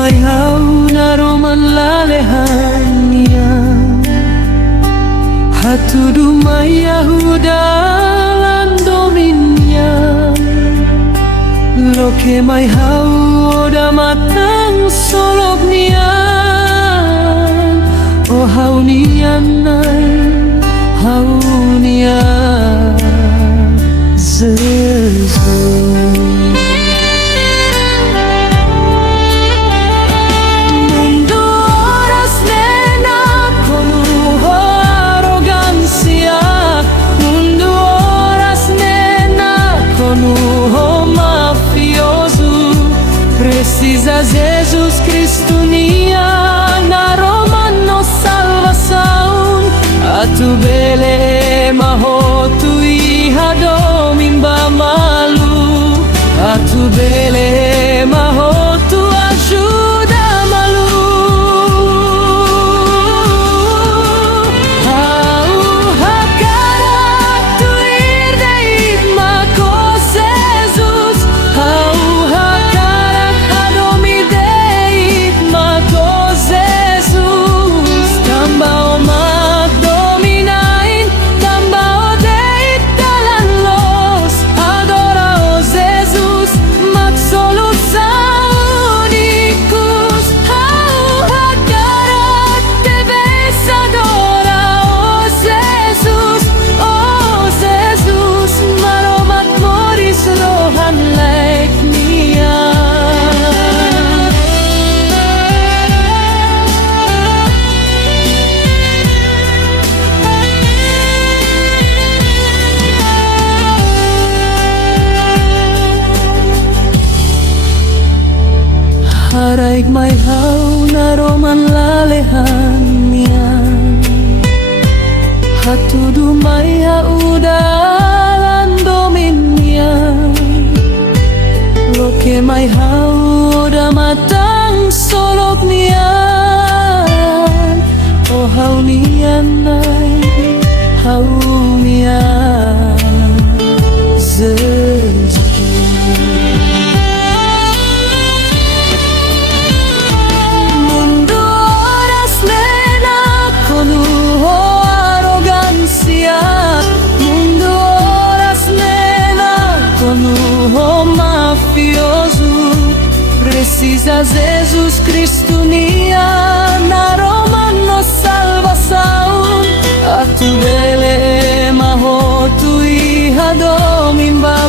mai hau na roman lalehania hatudu mai Yahuda landominya loke mai hau oda matang solok nian oh hau nian nai hau nian Precisa Jesus Cristo nia na Roma no salvação a tu bele mahotu ihado mimba malu a tu bele mahotu ajuda malu au hakara tu irdeit mako Jesus au haraik mai hau na roman lalehania hatudu mai Yahuda landominya loke mai hau oda matang solok nian oh hau nian nai hau nian Precisa Jesus Cristo nia na Roma no salvação a tu bele mahotu ihado mimba